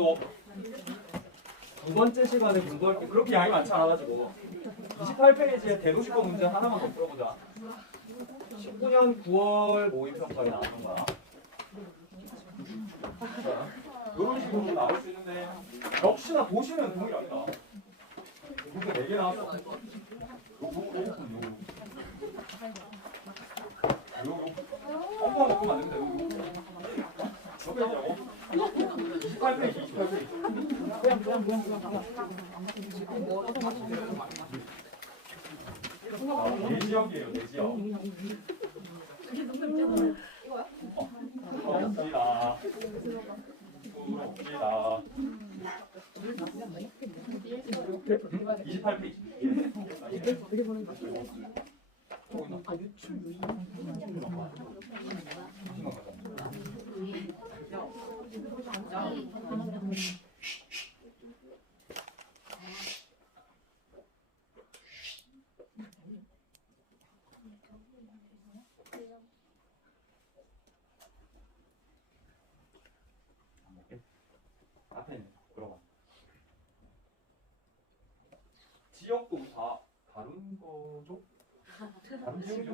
또 두 번째 시간에 공부할 게 그렇게 양이 많지 않아가지고 28페이지에 대도시권 문제 하나만 더 풀어보자. 19년 9월 모의평가에 나왔던 거야. 이런 식으로 나올 수 있는데 역시나 도시는 동일합니다. 문제 4개 나왔어. 엉망 먹으면 안 됩니다. 몇 페이지라고? 28페이지, 28페이지. 네 지역이에요, 네 지역. 부럽습니다. 부럽습니다. 28페이지. 앞에 있는 들어가. 지역도 다 다른 거죠? 다른 지역이죠?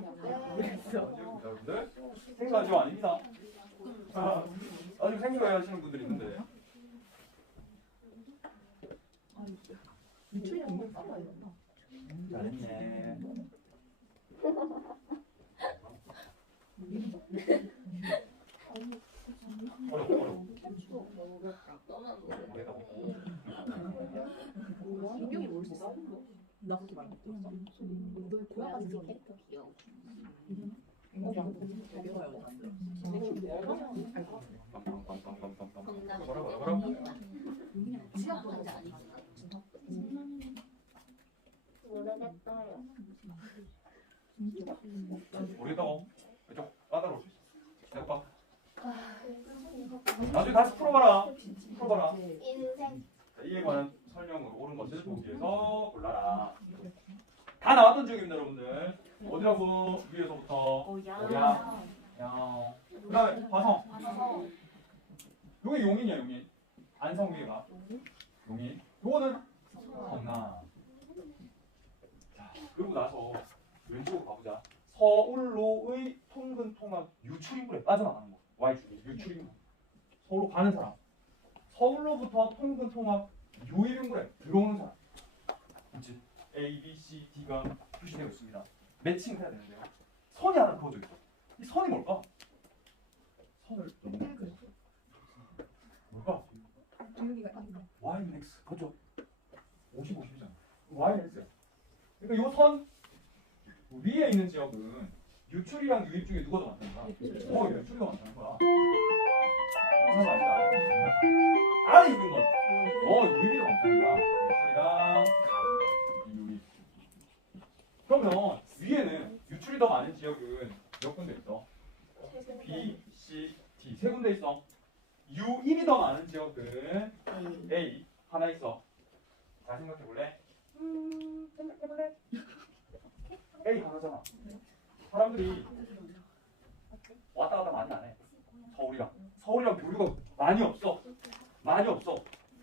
여러분들 생소하죠? 아닙니다. 아직 생소해 하시는 분들이 있는데. 잘했네. 어려워. 민경이 모를 수 있어? 나 그렇게 많이 못했어. 너 고양이 캐릭터 귀여워. 모르겠어요. 모르겠다고? 그죠? 까다로울 수 있어. 내가 봐. 나중에 다시 풀어봐라. 풀어봐라. 인생. 이에 관한 설명으로 옳은 것을 보기에서 골라라. 다 나왔던 지역입니다, 여러분들. 어디라고? 위에서부터. 오야. 야. 그 다음에 화성. 요게 용인이야, 용인. 안성 위에가. 용인. 요거는 성남. 자, 그러고 나서 왼쪽으로 가보자. 서울로의 통근 통합 유출인구에 빠져나가는 거. Y축이 유출인구. 서울로 가는 사람. 서울로부터 통근 통합 유일인구에 들어오는 사람. 그렇지? A, B, C, D가 표시되어 있습니다. 매칭을 해야 되는데요. 선이 하나 그어져 있어. 이 선이 뭘까? 선을 뭘까? Y는 X. 그렇죠? 50, 50이잖아. Y는 X야. 그러니까 이 선 위에 있는 지역은 유출이랑 유입 중에 누가 더 많다는 거야? 유출이 더 많다는 거야. 무슨 말이야? 안에 있는 건 유입이 더 많다는 거야. 유출이랑 유입. 그러면 위에는 유출이 더 많은 지역은 몇 군데 있어? B, C, D 세 군데 있어. 유입이 더 많은 지역은 A 하나 있어. 잘 생각해볼래? 생각해볼래? A 하나잖아. 사람들이 왔다 갔다 많이 안 해. 서울이랑 교류가 많이 없어.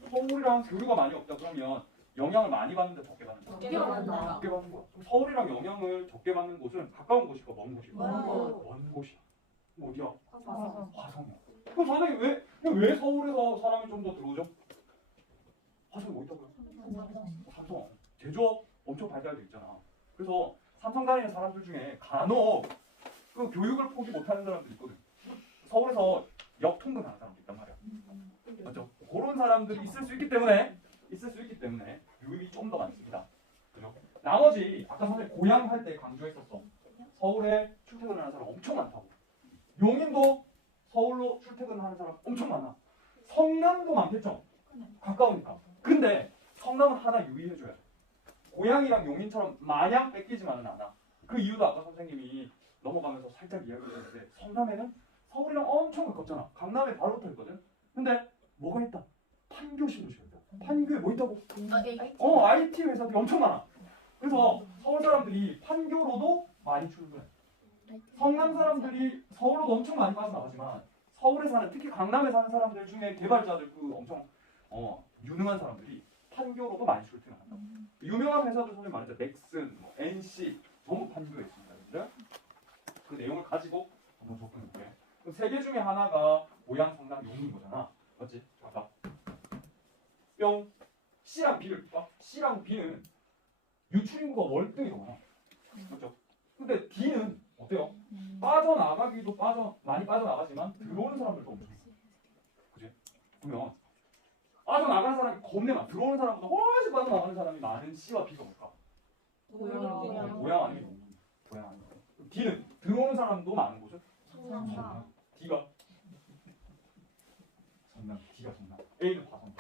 서울이랑 교류가 많이 없다 그러면 영향을 많이 받는데 적게 받는다. 적게 받는 거야. 그럼 서울이랑 영향을 적게 받는 곳은 가까운 곳일까 먼 곳일까? 먼 곳이야. 어디야? 화성이야. 그럼 선생님 왜 서울에서 사람이 좀 더 들어오죠? 화성이 어디 있다고요? 삼성. 제조업 엄청 발달돼 있잖아. 그래서 삼성 다니는 사람들 중에 간혹 그 교육을 포기 못하는 사람들이 있거든. 서울에서 역 통근하는 사람도 있단 말이야. 맞죠? 그런 사람들이 있을 수 있기 때문에 유입이 좀 더 많습니다. 그죠? 나머지 아까 선생님 고향 할 때 강조했었어. 서울에 출퇴근하는 사람 엄청 많다고. 용인도 서울로 출퇴근하는 사람 엄청 많아. 성남도 많겠죠? 가까우니까. 근데 성남은 하나 유의해줘야 돼. 고향이랑 용인처럼 마냥 뺏기지만은 않아. 그 이유도 아까 선생님이 넘어가면서 살짝 이야기를 했는데 성남에는 서울이랑 엄청 가깝잖아. 강남에 바로 붙어 있거든. 근데 뭐가 있다? 판교 신도시가 있다. 판교에 뭐 있다고? IT 회사들이 엄청 많아. 그래서 서울 사람들이 판교로도 많이 출근해. 성남 사람들이 서울로도 엄청 많이 빠져나가지만 서울에 사는 특히 강남에 사는 사람들 중에 개발자들 그 엄청 유능한 사람들이 판교로도 많이 출퇴근한다. 유명한 회사들 선생님 말했죠. 넥슨, 뭐, NC 전부 판교에 있습니다. 여러분들. 그 내용을 가지고 한번 접근해 볼게. 그럼 세 개 중에 하나가 고양, 성남, 용인 거잖아. 맞지? 봐봐. 뿅. C랑 B를 볼까? C랑 B는 유출인구가 월등히 많아. 그렇죠? 근데 D는 어때요? 빠져나가기도 많이 빠져나가지만 들어오는 사람들도 엄청 많아. 그지? 그러면 빠져나가는 사람이 겁내 많아. 들어오는 사람보다 훨씬 빠져나가는 사람이 많은 C와 B가 뭘까? 고양 아니면 용인. 고양 아니면. D는 들어오는 사람도 많은 곳은? 성남. D가? 성남. D가 성남. A는 화성.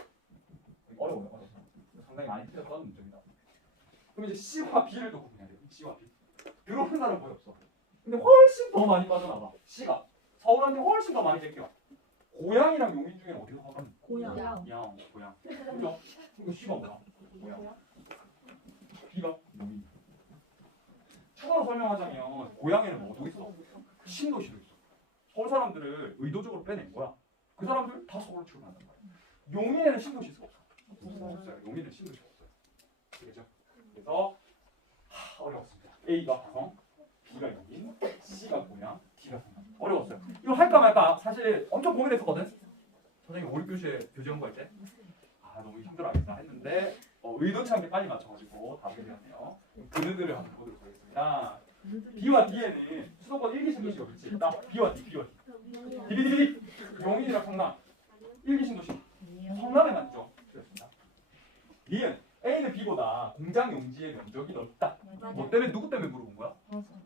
어려워요. 상당히 많이 틀렸던 문제입니다. 그럼 이제 C와 B를 또 구분해야 돼요. C와 B. 들어오는 사람 거의 없어. 근데 훨씬 더 많이 빠져나가. C가. 서울한테 훨씬 더 많이 뺏겨. 고양이랑 용인 중에 어디가 가면? 고양. 고양. 그죠? 이거 C가 뭐야? 고양. B가 용인. 추가로 설명하자면 고양이는 뭐도 있어? 신도시도 있어. 서울 사람들을 의도적으로 빼낸 거야. 그 사람들 다 서울로 출근한단 말이야. 용인에는 신도시가 없어. 없어요. 용인은 신도시가 없어요. 되겠죠? 그래서 어려웠습니다. A가 화성, B가 용인, C가 고양, D가 성남. 어려웠어요. 이거 할까 말까 사실 엄청 고민했었거든. 선생님 5교시에 교재 연구할 때 너무 힘들어 하겠다 했는데 의도치 않게 빨리 맞춰가지고 답을 되었네요. 그들을 한번 보도록 하겠습니다. B와 D에는 수도권 1기 신도시가 그렇지 있다. B와 D. D. 용인이랑 성남 1기 신도시. 성남에만 있죠. 그렇습니다. D는 A는 B보다 공장 용지의 면적이 넓다. 뭐 때문에 누구 때문에 물어본 거야?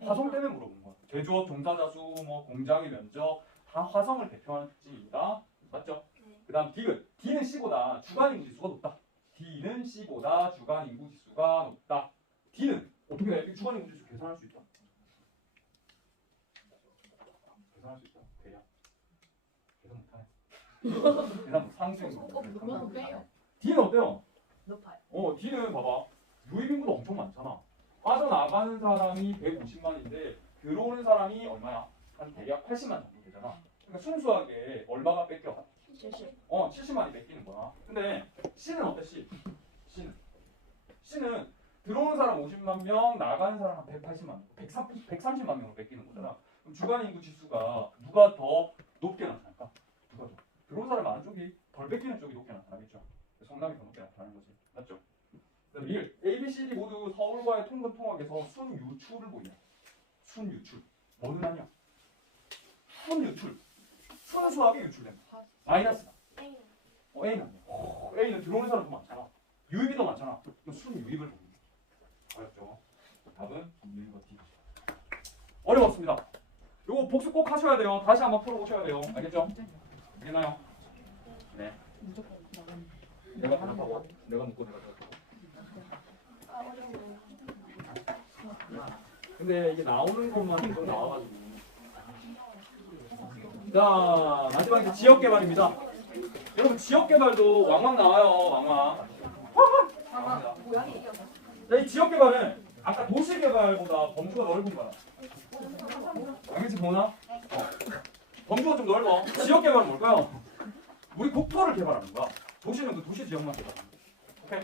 화성 때문에 물어본 거야. 제조업 종사자 수, 뭐 공장의 면적 다 화성을 대표하는 특징입니다. 맞죠? 그다음 D는 C보다 주간 인구 지수가 높다. D는 C보다 주간 인구 지수가 높다. D는 어떻게 해? 주간 인구 지수 계산할 수 있다. 계산할 수 있다. 대략. 계산 못하네. 계산 상수인 빼요. D는 어때요? 높아요. D는 봐봐. 유입 인구도 엄청 많잖아. 빠져나가는 사람이 150만인데 들어오는 사람이 얼마야? 한 대략 80만 정도 되잖아. 그러니까 순수하게 얼마가 뺏겨? 70만이 뺏기는 거야. 근데 C는 어때? C는 들어오는 사람 50만 명, 나가는 사람 한 180만 명, 130만 명으로 뺏기는 거잖아. 그럼 주간 인구 지수가 누가 더 높게 나타날까? 누가 더? 들어오는 사람 많은 쪽이 덜 뺏기는 쪽이 높게 나타나겠죠. 성남이 더 높게 나타나는 거지. 맞죠? 그다음 1. A, B, C, D 모두 서울과의 통근 통학에서 순유출을 보이네. 순유출. 뭐는 아니야? 순유출. 순수하게 유출된다. 마이너스다. A는 아니야. A는 들어오는 사람도 많잖아. 유입이 더 많잖아. 그럼 순유입을 보는 거야. 어렵죠? 답은 B과 D. 어려웠습니다. 요거 복습 꼭 하셔야 돼요. 다시 한번 풀어보셔야 돼요. 알겠죠? 알겠나요? 네. 내가 대답하고 내가 묻고 내가 대답하고. 근데 이게 나오는 것만 계속 나와가지고. 자, 마지막 이제 지역개발입니다. 여러분 지역개발도 왕왕 나와요. 왕왕. 자, 이 지역개발은 아까 도시개발보다 범주가 넓은 거야. 알겠지 보나? 범주가 좀 넓어. 지역개발은 뭘까요? 우리 국토를 개발하는 거야. 도시는 그 도시 지역만 개발하는 거야. 오케이?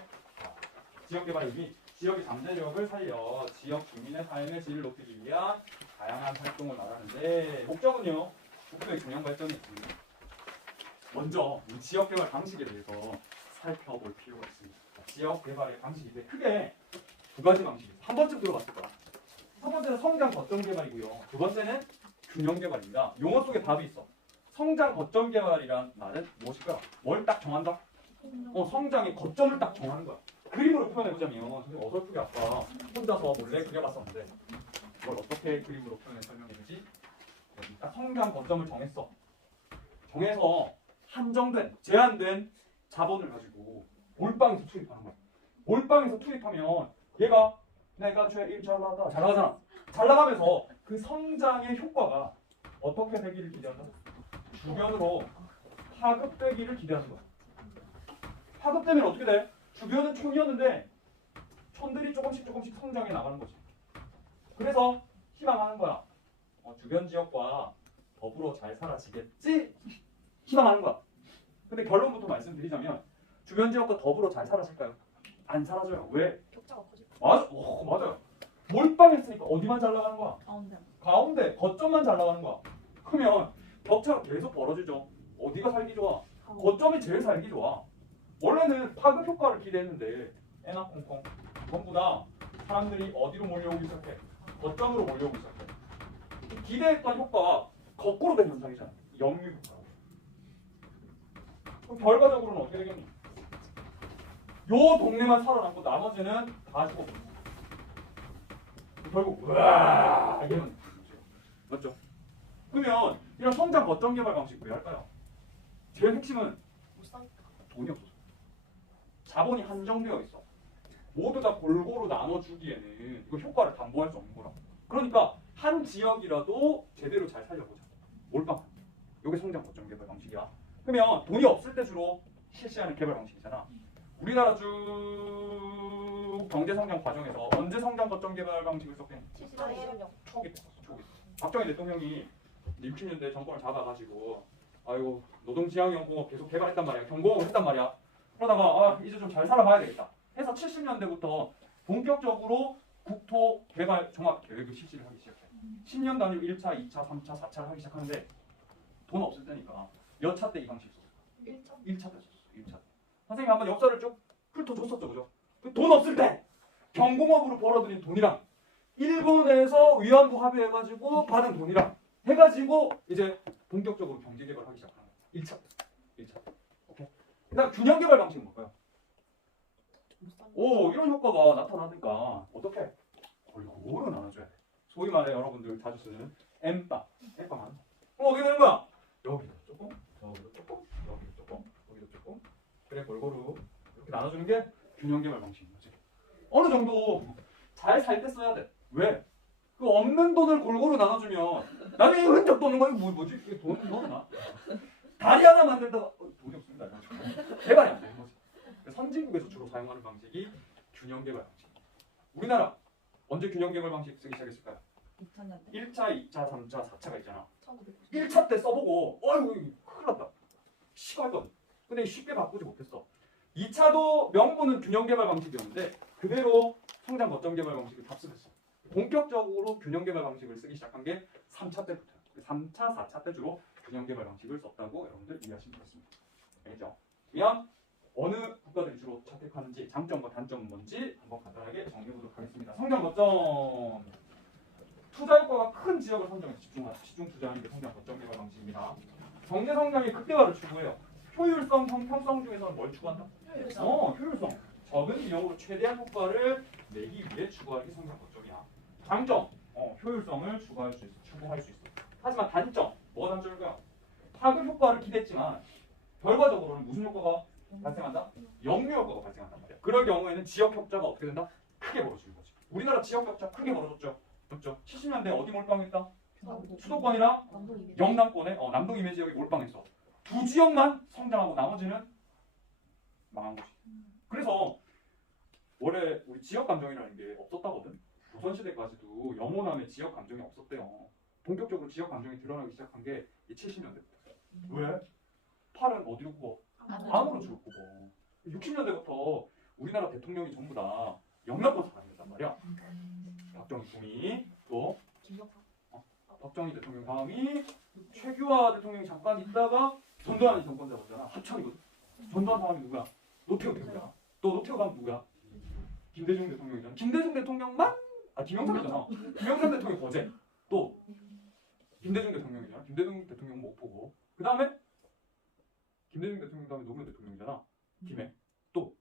지역개발의 의미. 지역의 잠재력을 살려 지역 주민의 삶의 질을 높이기 위한 다양한 활동을 말하는데 목적은요. 국토의 균형 발전이 있습니다. 먼저 이 지역개발 방식에 대해서 살펴볼 필요가 있습니다. 지역개발의 방식인데 크게 두 가지 방식이 있어요. 한 번쯤 들어봤을 거야. 첫 번째는 성장 거점 개발이고요. 두 번째는 균형 개발입니다. 용어 속에 답이 있어. 성장 거점 개발이란 말은 무엇일까? 뭘 딱 정한다? 성장의 거점을 딱 정하는 거야. 그림으로 표현해보자면 어설프게 아까 혼자서 몰래 그려봤었는데 이걸 어떻게 그림으로 표현해 설명해주지? 여기 딱 성장 거점을 정했어. 정해서 한정된, 제한된 자본을 가지고 몰빵에서 투입하는 거야. 몰빵에서 투입하면 얘가 내가 제일 잘 나가다. 잘 나가잖아. 잘 나가면서 그 성장의 효과가 어떻게 되기를 기대한다? 주변으로 파급되기를 기대하는 거야. 파급되면 어떻게 돼? 주변은 촌이었는데 촌들이 조금씩 성장해 나가는 거지. 그래서 희망하는 거야. 주변 지역과 더불어 잘 살아지겠지? 희망하는 거야. 근데 결론부터 말씀드리자면 주변 지역과 더불어 잘 사라질까요? 안 사라져요. 왜? 격차가 커질 맞아. 맞아요. 몰빵했으니까 어디만 잘 나가는 거야? 가운데. 가운데 거점만 잘 나가는 거야. 그러면 격차가 계속 벌어지죠. 어디가 살기 좋아? 거점이 제일 살기 좋아. 원래는 파급 효과를 기대했는데 애나 콩콩 전부 다 사람들이 어디로 몰려오기 시작해? 거점으로 몰려오기 시작해. 이 기대했던 효과가 거꾸로 된 현상이잖아. 역류 효과. 그럼 결과적으로는 어떻게 되겠니? 요 동네만 살아남고 나머지는 다 죽어. 결국 으아 이게는 맞죠? 그러면 이런 성장 거점 개발 방식 왜 할까요? 제일 핵심은 못 사니까. 돈이 없어서. 자본이 한정되어 있어. 모두 다 골고루 나눠주기에는 이거 효과를 담보할 수 없는 거라. 그러니까 한 지역이라도 제대로 잘 살려보자. 몰빵. 이게 성장 거점 개발 방식이야. 그러면 돈이 없을 때 주로 실시하는 개발 방식이잖아. 우리나라 쭉 경제 성장 과정에서 언제 성장 거점 개발 방식을 썼겠니? 70년. 초기 때 썼어. 초기 때. 박정희 대통령이 60년대 정권을 잡아가지고 아이고 노동지향연공업 계속 개발했단 말이야. 경공업을 했단 말이야. 그러다가 아 이제 좀 잘 살아봐야 되겠다 해서 70년대부터 본격적으로 국토 개발 종합 계획을 실시를 하기 시작해. 10년 단위로 1차, 2차, 3차, 4차를 하기 시작하는데 돈 없을 때니까 몇 차 때 이 방식 썼어? 1차. 1차 때 썼어. 1차 때. 선생님 한번 역사를 쭉 훑어줬었죠, 그죠? 돈 없을 때 경공업으로 벌어들인 돈이랑 일본에서 위안부 합의해가지고 받은 돈이랑 해가지고 이제 본격적으로 경제 개발을 하기 시작하는 거야. 1차 때. 1차 때. 오케이. 그다음 균형 개발 방식은 뭘까요? 못 사니까. 오 이런 효과가 나타나니까 어떻게? 골고루 나눠줘야 돼. 소위 말해 여러분들 자주 쓰는 엠빵. 그럼 어떻게 되는 거야? 여기도 조금, 여기도 조금, 여기도 조금, 여기도 조금. 그래 골고루 이렇게 나눠주는 게 균형 개발 방식인 거지. 어느 정도 잘 살 때 써야 돼. 왜? 그 없는 돈을 골고루 나눠주면 나중에 흔적 도는 거야. 뭐지? 이게 돈 넣었나? 다리 하나 만들다가 돈이 없습니다. 개발이 안 되는 거지. 선진국에서 주로 사용하는 방식이 균형 개발 방식. 우리나라 언제 균형 개발 방식 쓰기 시작했을까요? 2000년대. 1차, 2차, 3차, 4차가 있잖아. 1990. 1차 때 써보고 어이구 큰일 났다. 시거든. 근데 쉽게 바꾸지 못했어. 2차도 명분은 균형 개발 방식이었는데 그대로 성장 거점 개발 방식을 답습했어. 본격적으로 균형 개발 방식을 쓰기 시작한 게 3차 때부터야. 3차, 4차 때 주로 균형 개발 방식을 썼다고 여러분들 이해하시면 되겠습니다. 알겠죠? 그러면 어느 국가들이 주로 채택하는지 장점과 단점은 뭔지 한번 간단하게 정리해보도록 하겠습니다. 성장 거점 투자 효과가 큰 지역을 선정해서 집중 투자하는 게 성장 거점 개발 방식입니다. 경제 성장의 극대화를 추구해요. 효율성, 형평성 중에서는 뭘 추구한다? 효율성. 적은 비용으로 최대한 효과를 내기 위해 추구하는 게 성장 거점이야. 장점, 효율성을 추구할 수 있어. 하지만 단점, 뭐가 단점일까요? 파급 효과를 기대했지만 결과적으로는 무슨 효과가 발생한다? 역류 효과가 발생한단 말이야. 그럴 경우에는 지역 격차가 어떻게 된다? 크게 벌어지는 거지. 우리나라 지역 격차 크게 벌어졌죠. 그렇죠? 70년대 어디 몰빵했다? 수도권이랑 영남권에 남동 이메지 지역이 몰빵했어. 두 지역만 성장하고 나머지는 망한 거지. 그래서 원래 우리 지역 감정이라는 게 없었다거든. 조선시대까지도 영호남의 지역 감정이 없었대요. 본격적으로 지역 감정이 드러나기 시작한 게 70년대부터. 왜? 팔은 어디로 굽어? 암으로 주로 굽어. 60년대부터 우리나라 대통령이 전부 다 영남권 사람이었단 말이야. 박정희 총리 또 박정희 대통령 다음이 최규하 대통령이 잠깐 있다가 전두환이 정권 잡았잖아. 합창이거든. 전두환 다음이 누구야? 노태우 대통령이야. 또 노태우 다음 누구야? 김대중 대통령이잖아. 김대중 대통령만? 김영삼이잖아. 김영삼 대통령 거제. 또 김대중 대통령이잖아. 김대중 대통령 못 보고. 그 다음에 김대중 대통령 다음에 노무현 대통령이잖아. 김해. 또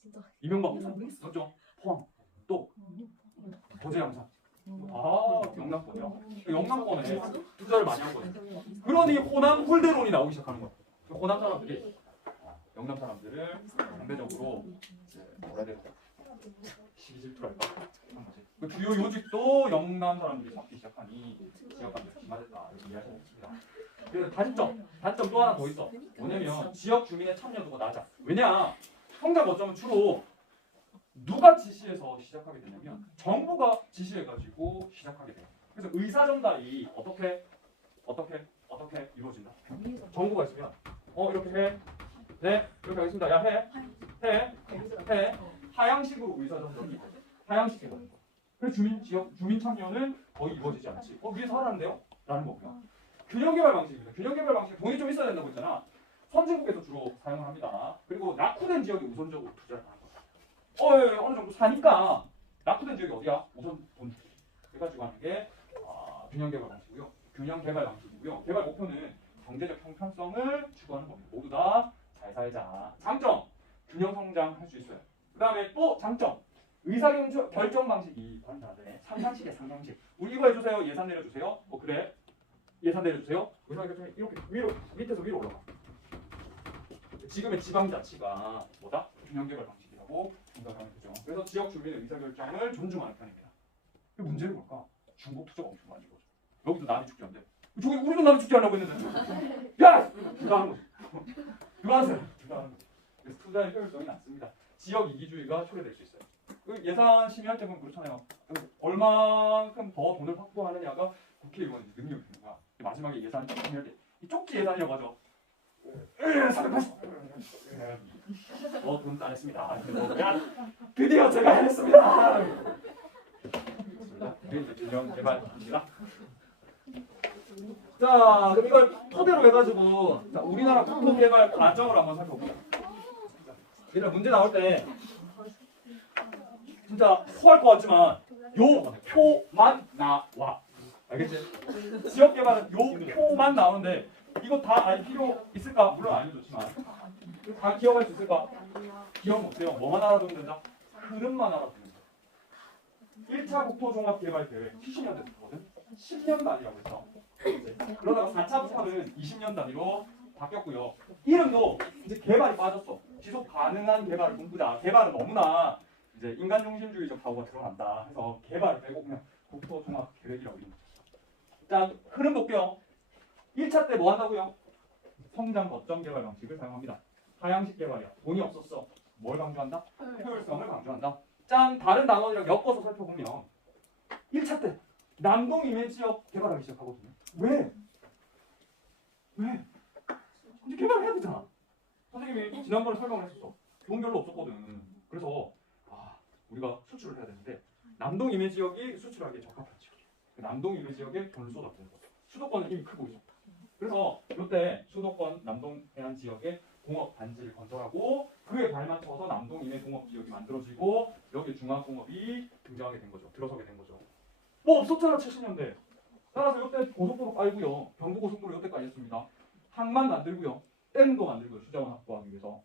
진짜. 이명박 맞죠? 포항. 또 거제 양산. 영남권이야. 영남권에 투자를 많이 한 거야. 그러니 호남 홀대론이 나오기 시작하는 거야. 호남 사람들이 영남 사람들을 상대적으로 뭐라 해야 될까? 시기질투랄까? 한 거지. 그 주요 요직도 영남 사람들이 잡기 시작하니 지역 감정이 심화됐다. 이렇게 이해하시면 됩니다. 그래서 단점 또 하나 더 있어. 뭐냐면 지역 주민의 참여도가 낮아. 왜냐? 성장 거점은 주로 누가 지시해서 시작하게 되냐면 정부가 지시해가지고 시작하게 돼요. 그래서 의사 전달이 어떻게 이루어진다? 정부가 있으면 이렇게 해. 네, 이렇게 하겠습니다. 야, 해. 하향식으로 의사전적이 하향식 개발. 그래서 주민 참여는 거의 이루어지지 않지. 위에서 하라는데요? 라는 거고요. 균형 개발 방식입니다. 균형 개발 방식 돈이 좀 있어야 된다고 했잖아. 선진국에서 주로 사용을 합니다. 그리고 낙후된 지역에 우선적으로 투자를 하는 거야. 어느 정도 사니까 낙후된 지역이 어디야? 우선 돈 주기. 해가지고 하는 게 균형 개발 방식이고요. 균형 개발 방식이고요. 개발 목표는 경제적 형평성을 추구하는 겁니다. 모두 다 잘 살자. 장점, 균형 성장할 수 있어요. 그 다음에 또 장점, 의사결정 방식이 다른데 상상식이야, 상상식. 우리 이거 해주세요. 예산 내려주세요. 그래. 예산 내려주세요. 의사결정이 이렇게 위로, 밑에서 위로 올라가. 지금의 지방자치가 뭐다? 균형 개발 방식이라고 생각하면 되죠. 그래서 지역 주민의 의사결정을 존중하는 편입니다. 그 문제는 뭘까? 중국 투자가 엄청 많이 이루어져. 여기도 남이 축제 한대. 저기 우리도 남이 축제 하려고 했는데. 야! 누가 하는 거지? 누가 하세요? 그래서 투자의 효율성이 낮습니다. 지역 이기주의가 초래될 수 있어요. 그 예산 심의할 때 보면 그렇잖아요. 얼만큼 더 돈을 확보하느냐가 국회의원의 능력이 되는 거야. 마지막에 예산 심의할 때 이 쪽지 예산이라고 하죠. 480. 돈 따냈습니다. 드디어 제가 해냈습니다. 이게 균형 개발입니다. 자, 그럼 이걸 토대로 해가지고 우리나라 국토 개발 과정을 한번 살펴보자. 얘들아 문제 나올 때 진짜 토할 것 같지만 요 표만 나와. 알겠지? 지역 개발은 요 표만 나오는데 이거 다 알 필요 있을까? 물론 알려줬지만 다 기억할 수 있을까? 기억 못해요. 뭐만 알아두면 된다? 흐름만 알아두면 된다. 1차 국토종합개발계획 70년 됐거든? 10년 단위라고 했어. 그러다가 4차부터는 20년 단위로 바뀌었고요. 이름도 이제 개발이 빠졌어. 지속 가능한 개발을 꿈꾸자. 개발은 너무나 이제 인간 중심주의적 사고가 드러난다. 해서 개발을 빼고 그냥 국토종합계획이라고 이름 붙였어. 자, 흐름 볼게요. 1차 때 뭐 한다고요? 성장 거점 개발 방식을 사용합니다. 하향식 개발이야. 돈이 없었어. 뭘 강조한다? 효율성을 강조한다. 짠! 다른 단원이랑 엮어서 살펴보면 1차 때 남동 이메지 지역 개발하기 시작하거든요. 왜? 이제 개발해야 되잖아. 선생님이 지난번에 설명을 했었어. 돈 별로 없었거든. 그래서 우리가 수출을 해야 되는데 남동 이메지 지역이 수출하기에 적합한 지역이야. 남동 이메지 지역에 돈을 쏟았던 거. 수도권은 이미 크고 있었다. 그래서 이때 수도권 남동 해안 지역에 공업 단지를 건설하고 그에 발맞춰서 남동 이내 공업 지역이 만들어지고 여기 중앙공업이 등장하게 된 거죠. 들어서게 된 거죠. 뭐 없었잖아 70년대. 따라서 이때 고속도로 깔고요. 경부고속도로 이때까지 했습니다. 항만 만들고요. 댐도 만들고요. 수자원 확보하기 위해서.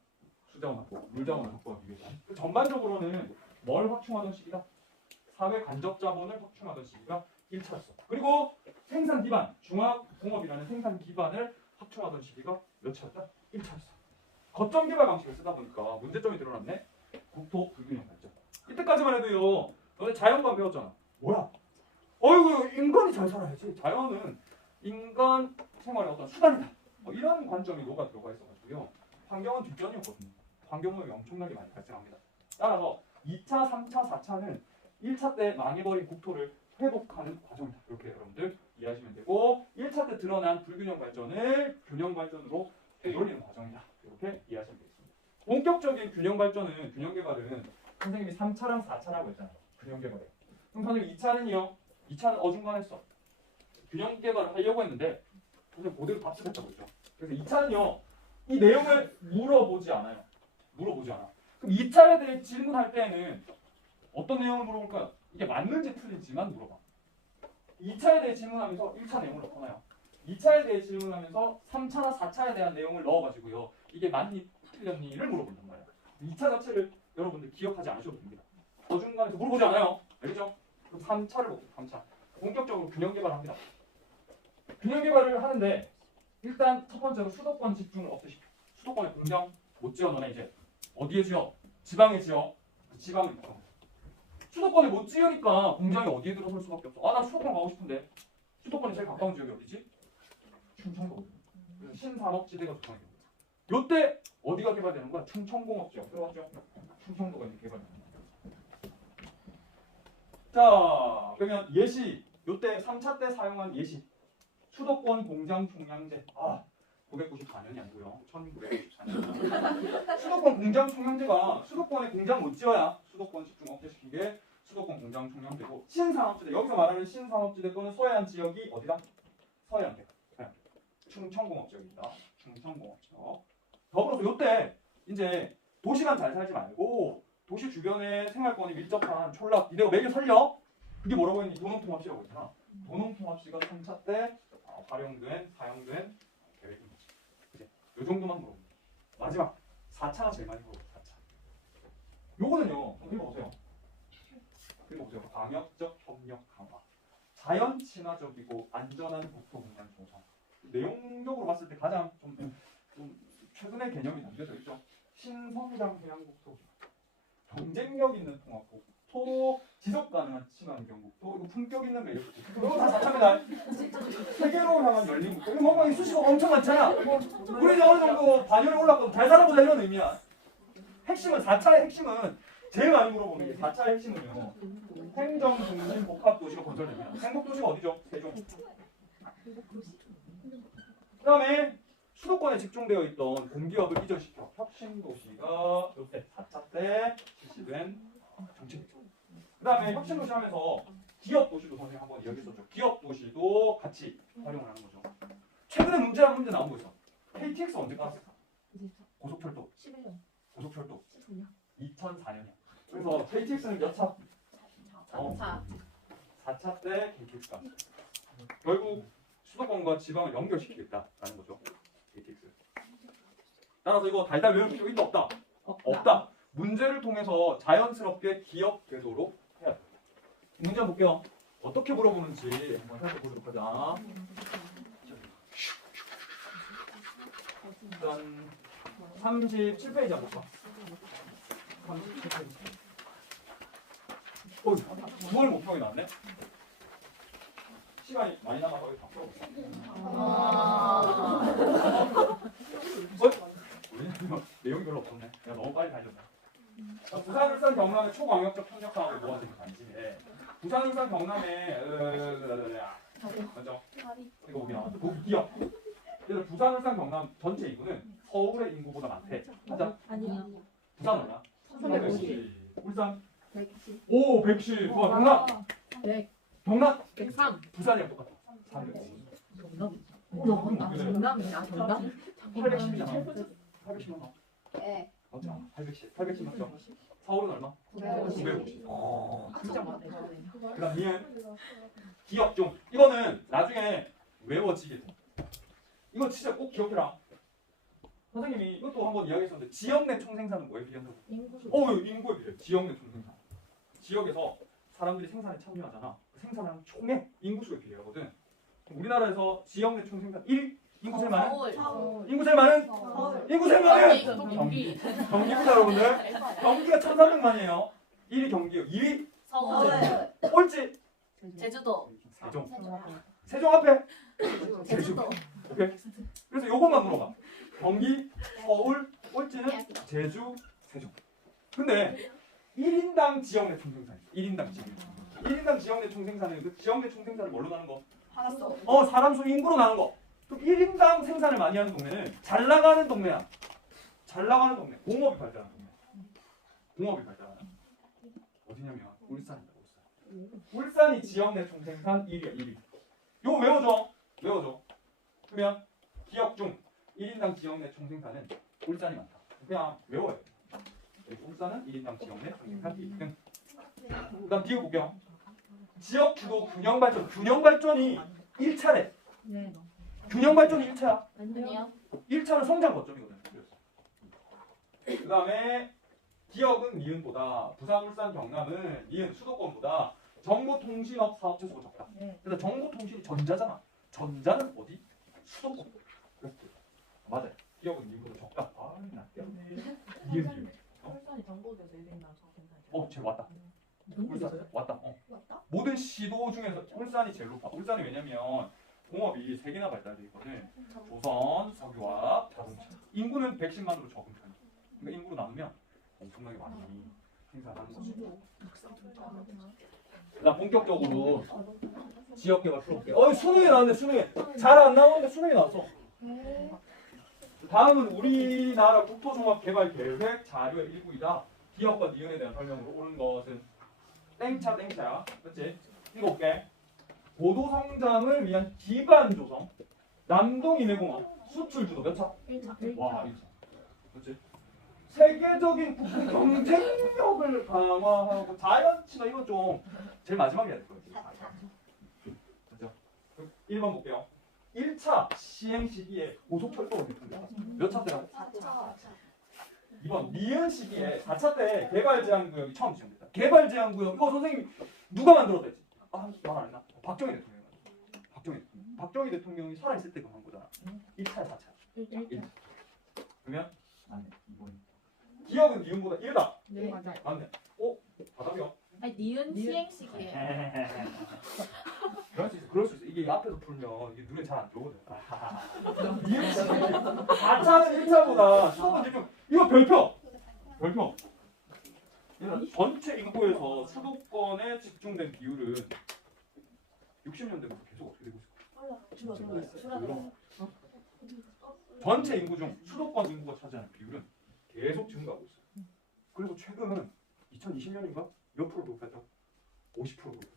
수자원 확보, 물자원을 확보하기 위해서. 전반적으로는 뭘 확충하던 시기다? 사회 간접 자본을 확충하던 시기가 1차였어. 그리고 생산 기반, 중화공업이라는 생산 기반을 확충하던 시기가 몇 차였다? 1차였어. 거점 개발 방식을 쓰다 보니까 문제점이 드러났네. 국토 불균형 발전. 이때까지만 해도요. 너네 자연관 배웠잖아. 뭐야? 어이구 인간이 잘 살아야지. 자연은 인간 생활의 어떤 수단이다. 이런 관점이 녹아 들어가 있어가지고요. 환경은 뒷전이었거든요. 환경오염이 엄청나게 많이 발생합니다. 따라서 2차, 3차, 4차는 1차 때 망해버린 국토를 회복하는 과정이다. 이렇게 여러분들 이해하시면 되고 1차 때 드러난 불균형 발전을 균형 발전으로 되돌리는 과정이다. 이렇게 이해하시면 되겠습니다. 본격적인 균형 발전은 균형 개발은 선생님이 3차랑 4차라고 했잖아요. 균형 개발에. 그럼 선생님 2차는요? 2차는 어중간했어. 균형 개발을 하려고 했는데 선생님 그대로 답습했다고 했죠. 그래서 2차는요. 이 내용을 물어보지 않아요. 물어보지 않아. 그럼 2차에 대해 질문할 때는 어떤 내용을 물어볼까요? 이게 맞는지 틀린지만 물어봐. 2차에 대해 질문하면서 1차 내용을 넣거나요. 2차에 대해 질문하면서 3차나 4차에 대한 내용을 넣어가지고요. 이게 맞니 틀렸니를 물어본단 말이에요. 2차 자체를 여러분들 기억하지 않으셔도 됩니다. 어중간에서 물어보지 않아요. 알겠죠? 그럼 3차를 볼게요. 3차. 본격적으로 균형 개발을 합니다. 균형 개발을 하는데 일단 첫 번째로 수도권 집중을 없애시켜. 수도권에 공장 못 지어 너네 이제. 어디에 지어? 지방에 지어. 지방은 있죠. 수도권에 못 지으니까 공장이 어디에 들어설 수밖에 없어. 나 수도권 가고 싶은데. 수도권에 제일 가까운 지역이 어디지? 충청도. 그래서 신산업지대가 조성이 됩니다. 요때 어디가 개발되는 거야? 충청공업지역. 들어봤죠? 충청도가 이제 개발됩니다. 자, 그러면 예시. 요때 3차 때 사용한 예시. 수도권 공장 총량제. 1994년이 아니고요. 1994년. 수도권 공장 총량제가 수도권에 공장 못 지어야 수도권 집중 억제시키게 수도권 공장 총량제고 신산업지대 여기서 말하는 신산업지대 또는 서해안 지역이 어디다? 서해안대. 충청공업 지역입니다. 충청공업 지역. 더불어서 요때 이제 도시만 잘 살지 말고 도시 주변에 생활권이 밀접한 촌락 이대로 매겨 살려. 그게 뭐라고 했니? 도농통합시라고 했잖아. 도농통합시가 3차 때 활용된 사용된 계획인 거지. 그치? 요 정도만 물어봅니다. 마지막 4차가 제일 많이 물어봐요. 4차. 요거는요. 읽어보세요. 읽어보세요. 광역적 협력 강화. 자연 친화적이고 안전한 국토 공간 조성. 내용적으로 봤을 때 가장 좀 최근의 개념이 담겨져 있죠. 신성장 해양국토, 경쟁력 있는 통합국, 또 지속 가능한 친환경국토, 그리고 품격 있는 매력국토. 이거 다 4차입니다. 세계로 향한 열린 국토. 이거 뭔가 수식어 엄청 많잖아. 우리 어느 정도 반열에 올랐고 잘 살아보자 이런 의미야. 핵심은 4차의 핵심은 제일 많이 물어보는 게 4차의 핵심은요. 행정 중심 복합 도시가 건설됩니다. 행복 도시가 어디죠? 세종. 그다음에 수도권에 집중되어 있던 공기업을 이전시켜 혁신 도시가 이때 4차 때 실시된 정책이죠. 그다음에 혁신 도시 하면서 기업 도시도 선생님 한번 이야기했었죠. 기업 도시도 같이 활용을 하는 거죠. 최근에 문제 나온 거 있어. KTX 언제 깔았을까? 고속철도. 11년. 고속철도 14년. 2004년이야. 그래서 KTX는 몇 차? 4차. 4차 때 KTX 깔았어요. 결국 수도권과 지방을 연결시키겠다라는 거죠. KTX. 따라서 이거 달달 외울 필요 있다 없다? 없다. 문제를 통해서 자연스럽게 기업 궤도로 해야 돼. 문제 한번 볼게요. 어떻게 물어보는지 한번 살펴보도록 하자. 일단 37페이지 한번 볼까? 37페이지. 9월 목표가 나왔네? 시간이 많이 남아서 여기 다 풀어볼게요. 왜냐면 내용이 별로 없었네. 내가 너무 빨리 달렸네. 부산, 울산, 경남의 초광역적 협력사업을 모아지는 단지에 부산, 울산, 경남의 먼저 이거 보기 나왔어. 보기 기억. 그래서 부산, 울산, 경남 전체 인구는 서울의 인구보다 많대. 맞아? 아니야. 부산 얼마? 350. 울산? 110. 오 110. 좋아. 경남? 100. 경남? 103. 부산이랑 똑같아. 310. 정답이야. 정답? 810이잖아. 810만 원. 네. 맞죠? 810 맞죠? 서울은 얼마? 950. 진짜 많아. 그다음 니은 기억 중. 이거는 나중에 외워지게 돼. 이거 진짜 꼭 기억해라. 선생님이 이것도 한번 이야기했었는데 지역 내 총생산은 뭐에 비한다고? 인구에 비해. 지역 내 총생산. 지역에서 사람들이 생산에 참여하잖아. 생산하는 총의 인구수에 비례하거든. 우리나라에서 지역 내 총생산 1위? 인구 제일 많은? 인구 제일 많은? 인구 제일 많은? 경기. 경기입니다 여러분들. 경기가 1,300만이에요. 1위 경기요. 2위? 서울, 꼴찌? 제주도, 세종. 세종 앞에? 제주도. 오케이. 그래서 요것만 물어봐. 경기, 서울, 꼴찌는 제주, 세종. 근데 1인당 지역 내 총생산. 1인당 지역 내 총생산. 1인당 지역 내 총생산은 그 지역 내 총생산을 뭘로 나는 거? 사람 수 인구로 나는 거. 그럼 1인당 생산을 많이 하는 동네는 잘 나가는 동네야. 잘 나가는 동네. 공업이 발달하는 동네. 공업이 발달하는. 어디냐면 울산이다. 울산이 지역 내 총생산 1위야. 1위. 요거 외워줘. 외워줘. 그러면 기억 중 1인당 지역 내 총생산은 울산이 많다. 그냥 외워야 돼. 울산은 1인당 지역 내 총생산 1위. 그다음 뒤에 볼게요. 지역 주도 균형 발전. 균형 발전이 1차래. 네. 균형 발전이 1차야. 아니요. 1차는 성장 거점이거든. 그 다음에 기업은 니은보다 부산, 울산, 경남은 니은 수도권보다 정보통신업 사업 채소가 적다. 그래서 정보통신이 전자잖아. 전자는 어디? 수도권. 맞아요. 기업은 니은보다 적다. 나 때문에. 니은. 울산이 정보에서 1등 나서 쟤 왔다. 울산 왔다. 모든 시도 중에서 울산이 제일 높아. 울산이 왜냐면 공업이 3개나 발달돼 있거든. 조선, 석유화학, 자동차. 인구는 110만으로 적은 편이야. 그러니까 인구로 나누면 엄청나게 많이 생산하는 거지. 나 본격적으로 지역개발 풀어볼게. 수능에 나왔네. 수능에. 잘 안 나오는데 수능에 나왔어. 다음은 우리나라 국토종합개발계획 자료의 일부이다. 기업과 니은에 대한 설명으로 옳은 것은 땡차야. 그렇지? 7개. 고도 성장을 위한 기반 조성. 남동 임해공업 수출 주도 몇 차? 1차. 와, 1차. 그렇지? 세계적인 국제 경쟁력을 강화하고 자연 친화 이거 좀 제일 마지막에 해야 될 거예요. 그렇죠? 1번 볼게요. 1차 시행 시기에 고속철도가 개통됐다. 몇 차 때라고? 4차. 2번 니은 시기에 4차 때 개발제한구역이 처음 지정됐다. 개발제한구역 이거 선생님이 누가 만들었다 했지? 아, 말 안 했나? 박정희 대통령. 박정희 대통령이 살아있을 때 그런 거잖아. 1차, 4차. 1차. 그러면 맞네. 2번. 기업은 니은보다 1다. 네, 맞아요. 맞네. 바닥이요. 아니 니은 시행 시기에. 그럴 수 있어. 이게 앞에서 풀면 이게 눈에 잘 안 들어오거든. 니은 시기. 4차는 1차보다 수도권 집중. 이거 별표. 전체 인구에서 수도권에 집중된 비율은 60년대부터 계속 어떻게 되고 있어? 전체 인구 중 수도권 인구가 차지하는 비율은 계속 증가하고 있어요. 그래서 최근은 2020년인가 몇 프로 높였다? 50% 높였어.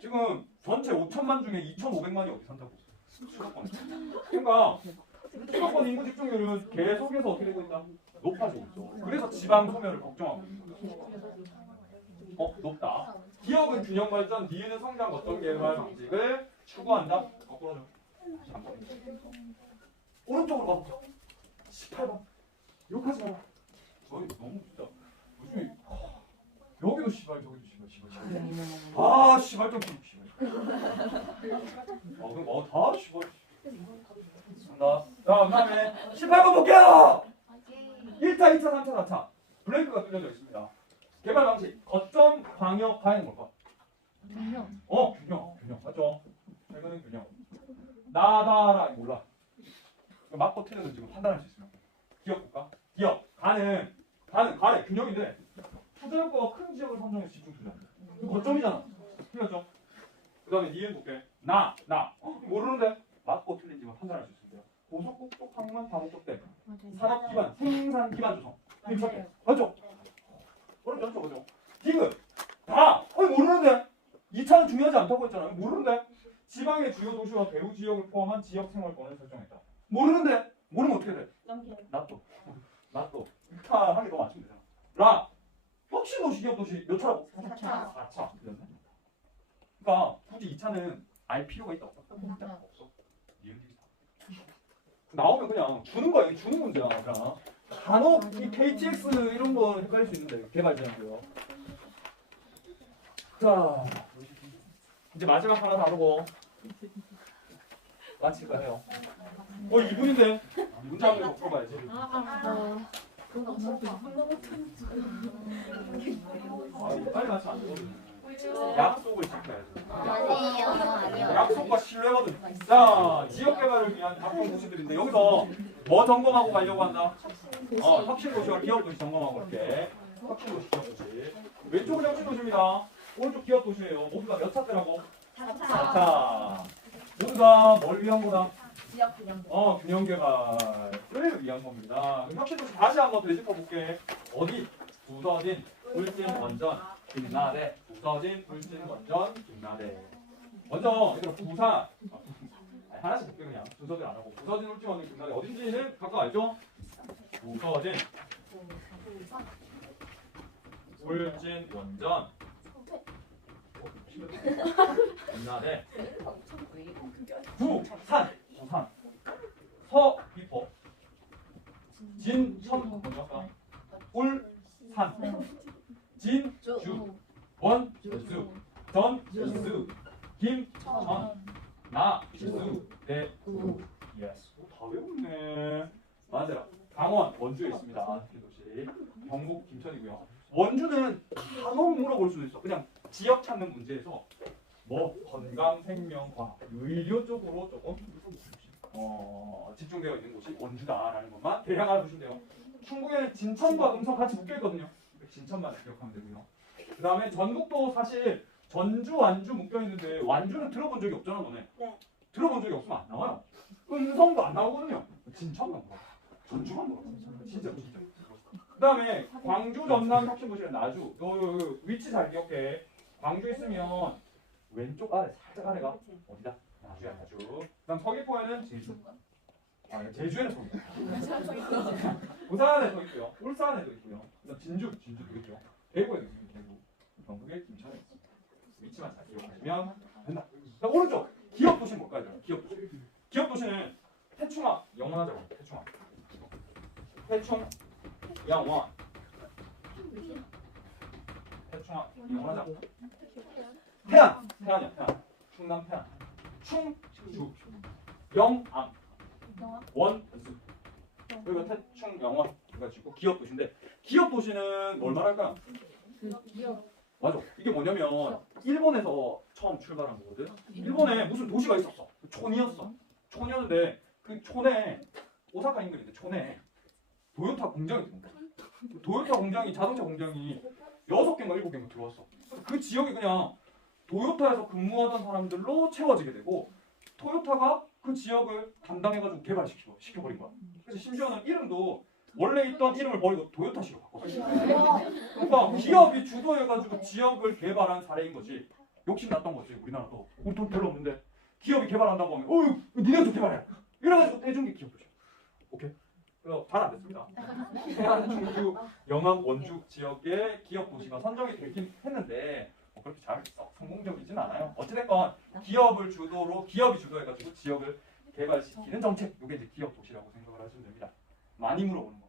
지금 전체 5천만 중에 2,500만이 어디 산다고? 수도권. 그러니까 수도권 인구 집중률은 계속해서 어떻게 되고 있다? 높아지고 있어. 그래서 지방 소멸을 걱정하고 있어. 높다. 기업은 균형 발전, 니은은 성장 거점 개발 방식을 추구한다. 거꾸로죠. 3번. 오른쪽으로 가. 18번. 욕하지 마라. 저희 너무 진짜 요즘에 여기도 시발 저기도 시발. 아 시발 좀 시발. 그럼 다 시발. 자, 그다음에 18번 볼게요. 1차, 2차, 3차, 4차 블랭크가 뚫려져 있습니다. 개발 방식 거점 광역 가행 뭘까? 균형. 균형 맞죠? 최근은 균형. 나다라 몰라. 맞고 틀려서 지금 판단할 수 있으면 기업 볼까? 기업 가는 균형인데 투자 효과가 큰 지역을 선정해서 집중 투자한다. 거점이잖아. 틀렸죠? 그 다음에 니은 볼게. 나 모르는데 맞고 틀린지만 판단할 수 있습니다. 고속국도 항만 다목적대 산업 기반 생산 기반 조성. 맞죠? 어렵죠, 그죠? 디귿 다 모르는데 2차는 중요하지 않다고 했잖아요. 모르는데 지방의 주요 도시와 배후 지역을 포함한 지역 생활권을 설정했다. 모르는데 모르면 어떻게 돼? 놔둬. 6차 하게 더 맞추면 되잖아. 라 혁신 도시 기업 도시 몇 차라고? 4차. 틀렸네. 그러니까 굳이 2차는 알 필요가 있다 없어? 없어. 나오면 그냥 주는 거야. 주는 문제야. 그냥 간혹 이 KTX 이런 거 헷갈릴 수 있는데 개발자고요. 자 이제 마지막 하나 다루고 마칠까 해요. 2분인데 문제 한번 풀어봐야지. 빨리 맞추면 안 되거든. 약속을 지켜야지. 아니에요. 약속과 신뢰거든. 자, 지역 개발을 위한 각종 도시들인데 여기서 뭐 점검하고 가려고 한다? 혁신 도시와 기업 도시 점검하고 올게. 혁신 도시, 기업 도시. 왼쪽은 혁신 도시입니다. 오른쪽 기업 도시예요. 모두가 몇 차 때라고? 4차. 모두가 뭘 위한 거다? 지역 균형. 균형 개발을 위한 겁니다. 그럼 혁신 도시 다시 한번 되짚어 볼게. 어디? 부서진, 울진, 원전, 김나대. 부서진, 울진, 원전, 김나대. 먼저 얘들아 부산 하나씩 볼게. 그냥 순서대로 안 하고 부서진, 울진, 원전, 김나대 어딘지는 각각 알죠? 부서진, 울진, 원전, 김나대, 부산, 서귀포, 진천 먼저 할까? 울산, 진주, 원주, 전주, 김천, 나주, 대구. 예스. 다 외웠네. 맞아요. 강원, 원주에 있습니다. 도시. 경북 김천이고요. 원주는 간혹 물어볼 수도 있어. 그냥 지역 찾는 문제에서 뭐 건강, 생명, 과학, 의료 쪽으로 조금 집중되어 있는 곳이 원주다라는 것만 대략 알아두시면 돼요. 충북에는 진천과 음성 같이 묶여 있거든요. 진천만 기억하면 되고요. 그 다음에 전북도 사실 전주, 완주 묶여 있는데 완주는 들어본 적이 없잖아, 너네. 네. 들어본 적이 없으면 안 나와요. 음성도 안 나오거든요. 진짜만 물어. 전주만 물어. 진짜. 그 다음에 광주, 전남, 혁신도시는 나주. 요 위치 잘 기억해. 광주 있으면 왼쪽 아래 살짝 아래가 어디다? 나주야 나주. 그다음 서귀포에는 제주. 제주에는 서귀포. 부산에 서 있고요. 울산에도 있고요. 그다음 진주도 있죠. 대구에도 있습니다. 대구. 경북에 김천에 있습니다. 위치만 잘 기억하시면 된다. 자, 오른쪽 기업 도시는 뭘까요? 기업 도시. 기업 도시는 태충아 영원하자고. 태충 영원. 태충아 영원하자. 태안이야. 태안. 충남 태안. 충주. 영암. 원수. 그리고 태충 영원. 그래가지고 기업 도시인데 기업 도시는 뭘 말할까요? 맞아. 이게 뭐냐면 일본에서 처음 출발한 거거든. 일본에 무슨 도시가 있었어. 촌이었어. 촌이었는데 그 촌에 오사카 인근인데 촌에 도요타 공장이 들어온 거야. 도요타 공장이 자동차 공장이 6개인가 7개인가 들어왔어. 그래서 그 지역이 그냥 도요타에서 근무하던 사람들로 채워지게 되고 토요타가 그 지역을 담당해가지고 개발시켜버린 거야. 그래서 심지어는 이름도 원래 있던 이름을 버리고 도요타시로 바꿨어. 그러니까 기업이 주도해가지고 지역을 개발한 사례인 거지. 욕심 났던 거지. 우리나라도 우리 돈 별로 없는데 기업이 개발한다고 하면 어휴 니네가 좀 개발해. 이래가지고 해준 게 기업 도시. 오케이? 그래서 잘 안 됐습니다. 태안, 충주, 영암, 원주 지역의 기업 도시가 선정이 되긴 했는데 그렇게 잘 성공적이진 않아요. 어찌됐건 기업이 주도해가지고 지역을 개발시키는 정책. 이게 이제 기업 도시라고 생각을 하시면 됩니다. 많이 물어보는 거.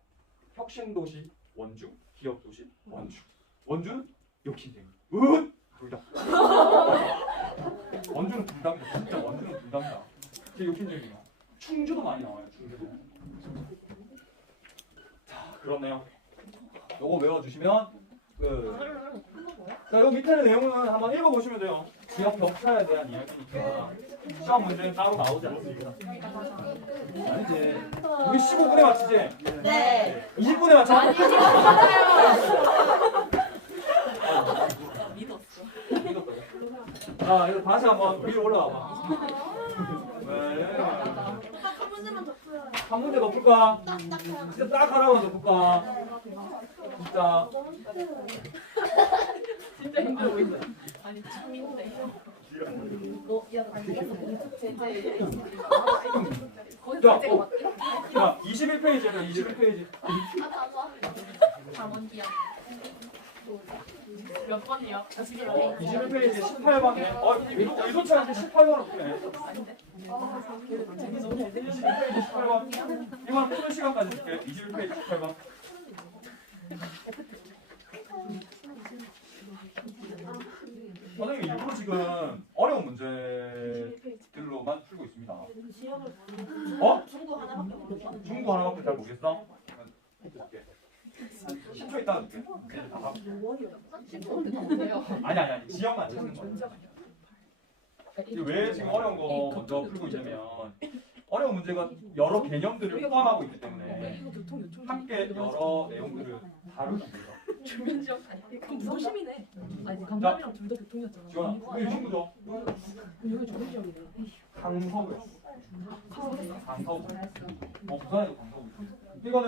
혁신도시 원주, 기업도시 원주. 원주는 욕심쟁이. 둘다. 원주는 불담이다. 진짜 원주는 불담이다. 제 욕심쟁이야. 충주도 많이 나와요. 충주도. 자, 그렇네요. 요거 외워주시면 자, 요 밑에 내용은 한번 읽어보시면 돼요. 지역 격차에 대한 이야기니까 시험 문제는 따로 나오지 않습니다. 아니지. 우리 15분에 맞히지? 네. 20분에 맞춰? 믿었다고? 자, 이거 다시 한번 위로 올라와봐. 네. 한 문제만 더 풀어요. 한 문제 더 풀까? 진짜 딱 하나만 더 풀까? 진짜. 진짜 힘들어 보인다. 아니 참인데. 자, 21페이지에서 21페이지. 잠원기요. 몇 번이요? 21페이지 18번에 의도치한테 18번을 푸네. 21페이지 18번. 이건 푸는 시간까지 줄게. 21페이지 18번. 선생님이 일부러 지금 어려운 문제들로만 풀고 있습니다. 어? 중구 하나밖에 잘 모르겠어? 해줄게. 10초 있다가 줄게. 아니 지역만 찾는 거야. 이게 왜 지금 어려운 거 먼저 풀고 있냐면 어려운 문제가 여러 개념들을 포함하고 있기 때문에 함께 여러 내용들을 다루기 위해서. 주민 지역 그럼 무도심이네. 아니 강남이랑 둘 다 교통이었잖아. 지원아, 우리 친구죠? 여기 주민 지역이네. 강서구였어. 강서구. 부산에도 강서구 있어. 이거는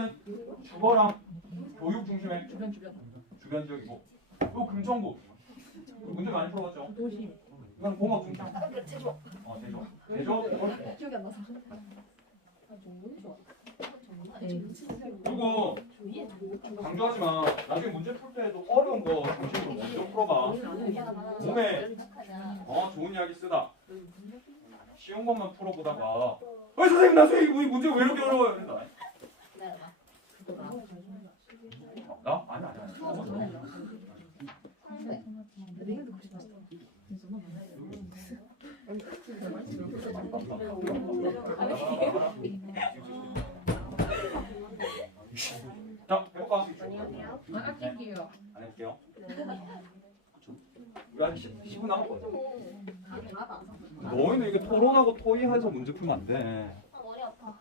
주거랑 교육 중심의 주변 지역이고, 또 금천구. 문제 많이 풀어봤죠? 도심. 이건 공업 중심. 제조. 기억이 안 나서. 그리고 강조하지만 나중에 문제 풀 때도 어려운 거 중심으로 먼저 풀어봐. 몸에 좋은 이야기 쓰다. 쉬운 것만 풀어보다가 선생님 나중에 이 문제 왜 이렇게 어려워요? 그랬다. 나? 아니. 자, 해볼까? 안 할게요. 우리 아직 10분 남았거든. 너희는 이게 토론하고 토의해서 문제 풀면 안 돼. 머리 아파.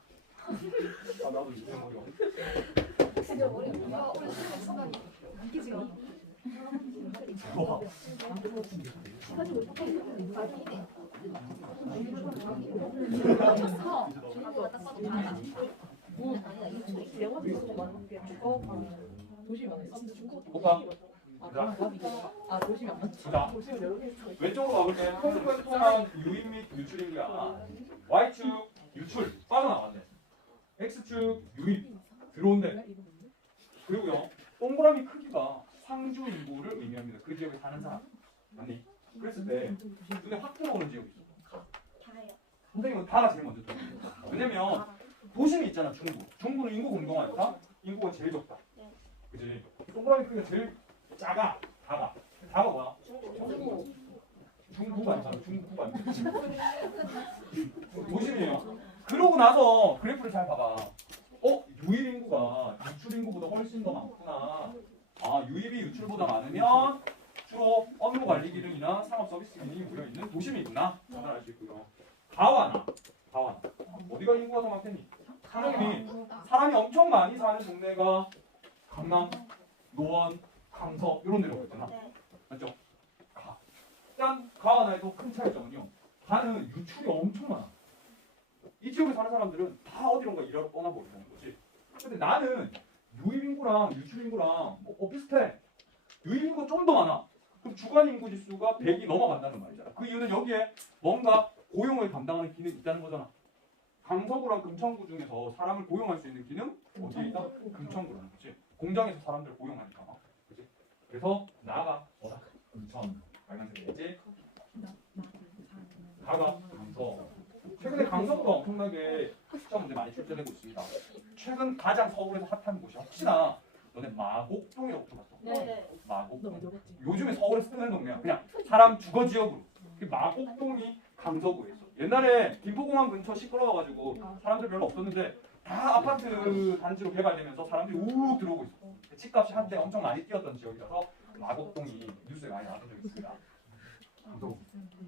나도 이제 머리 아파. 진짜 머리 아파. 이게 지금. 좋아. 중국보다 딱 봐도 많아. 내가 중국 많은 게 도시 많아. 중국. 오빠. 아 도시 안 맞지. 자, 왼쪽으로 가볼 때 한국에서 통한 유입 및 유출인구야. Y축 유출 빠져나갔네. X축 유입 들어온대. 그리고요 동그라미 크기가 상주 인구를 의미합니다. 그 지역에 사는 사람. 맞니? 그랬을 때 눈에 확 들어오는 지역이 있어. 선생님은 다가 제일 먼저 들어오는 거야. 왜냐면 도심이 있잖아. 중부는 인구 공동화니까 인구가 제일 적다. 그지? 동그라미 크기가 제일 작아. 다가 뭐야? 중부가 아니잖아. 중부가 아니잖아. 도심이에요. 그러고 나서 그래프를 잘 봐봐. 유입 인구가 유출 인구보다 훨씬 더 많구나. 아, 유입이 유출보다 많으면 주로 업무 관리 기능이나 상업 서비스 기능이 모여 있는 도심이구나. 하나 알 수 있고요. 가와나. 어디가 인구가 더 많겠니? 사람이 엄청 많이 사는 동네가 강남, 노원, 강서 이런 데로 있잖아. 맞죠? 일단 가와나에도 큰 차이점은요. 가는 유출이 엄청 많아. 이 지역에 사는 사람들은 다 어디론가 일하러 떠나버리는 거지. 근데 나는 유입인구랑 유출인구랑 비슷해. 유입인구가 좀 더 많아. 그럼 주간인구 지수가 100이 넘어간다는 말이잖아. 그 이유는 여기에 뭔가 고용을 감당하는 기능이 있다는 거잖아. 강서구랑 금천구 중에서 사람을 고용할 수 있는 기능 어디에 있다? 금천구라는 거지. 공장에서 사람들 고용하니까. 그치? 그래서 나가 뭐다? 금천. 빨간색이지? 가가 강서. 최근에 강서구가 엄청나게 시험 문제 많이 출제되고 있습니다. 최근 가장 서울에서 핫한 곳이 혹시나 너네 마곡동이라고 들어봤어? 네. 마곡동. 요즘에 서울에서 뜨는 동네야. 그냥 사람 주거 지역으로. 그 마곡동이 강서구에 있어. 옛날에 김포공항 근처 시끄러워가지고 사람들 별로 없었는데 다 아파트 단지로 개발되면서 사람들이 우욱 들어오고 있어. 집값이 한때 엄청 많이 뛰었던 지역이라서 마곡동이 뉴스에 많이 나왔던 적이 있습니다. 강서구.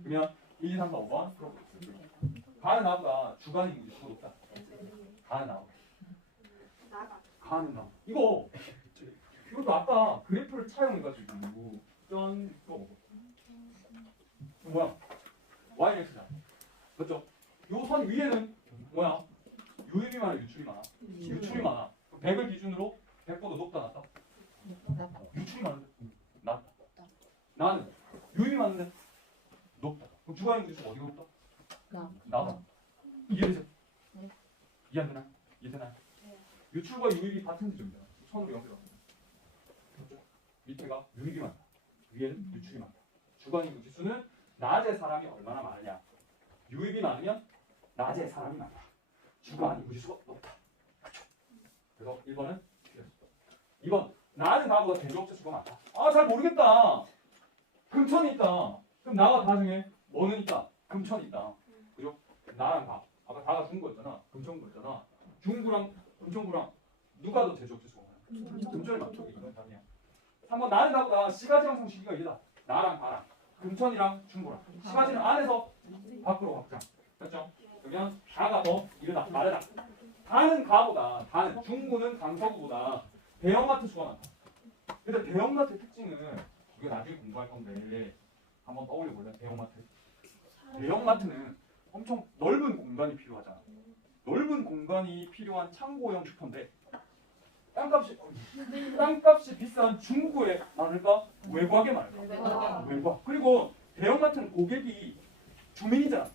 그러면 1, 2, 3, 4, 5번 풀어보겠습니다. 가는 나보다 주간인구 지수가 높다. 가는 나보다. 가는 나. 이것도 아까 그래프를 차용해가지고 짠 이거 뭐야? YX잖아. 그렇죠? 요 선 위에는 뭐야? 유입이 많아, 유출이 많아? 유출이 많아. 100을 기준으로 100보다 높다, 낮다? 유출이 많은데? 낮다. 나는 유입이 많은데 높다. 그럼 주간인구 지수 어디가 높다? 나다. 이해되죠? 이해 안 되나? 이해되나요? 유출과 유입이 같은 지점이잖아. 선으로 연결합니다. 그렇죠? 밑에가 유입이 많다. 위에는 유출이 많다. 주간인구 지수는 낮에 사람이 얼마나 많으냐. 유입이 많으면 낮에 사람이 많다. 주간인구 지수가 높다. 그렇죠? 그래서 1번은 틀렸습니다. 2번 나는 나보다 대조업체 수가 많다. 잘 모르겠다. 금천이 있다. 그럼 나와 다 중에 뭐는 있다? 금천이 있다. 그죠? 나랑 다. 아까 다가 중구였잖아. 금천구였잖아. 중구랑 금천구랑 누가 더 대조업체 수가 많아? 금천이 많죠. 이건 답이야. 3번 나는 나보다 시가지 형성 시기가 이르다. 나랑 다랑 금천이랑 중구랑 시가지는 안에서 밖으로 확장. 됐죠? 그러면 다가 더 이르다. 다르다. 다는 가보다 다는 중구는 강서구보다 대형마트 수가 많다. 근데 대형마트의 특징은 이거 나중에 공부할 건데 한번 떠올려 볼래? 대형마트는 엄청 넓은 공간이 필요하잖아. 넓은 공간이 필요한 창고형 슈퍼인데 땅값이 비싼 중구에 많을까? 외곽에 많을까? 외곽. 그리고 대형마트는 고객이 주민이잖아.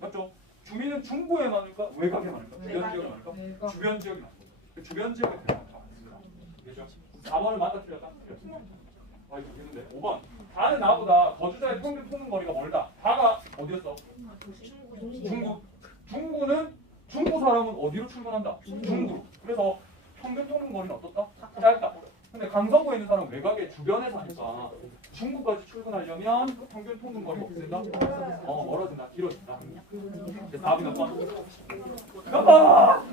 맞죠? 주민은 중구에 많을까? 외곽에 많을까? 주변 지역에 많을까? 주변 지역에 많을까? 주변 지역에 대형마트가 많습니다. 그렇죠? 4번을 맞다 틀렸다? 틀렸습니다. 이거 힘든데. 5번. 다는 나보다 거주자의 평균 통근거리가 멀다. 다가 어디였어? 중구. 중구는 중구 사람은 어디로 출근한다? 중구로. 그래서 평균 통근거리는 어떻다? 짧다. 근데 강서구에 있는 사람은 외곽의 주변에 사니까 중구까지 출근하려면 평균 통근거리가 어떻게 된다? 멀어진다. 길어진다. 이제 답이 몇 번? 몇 번?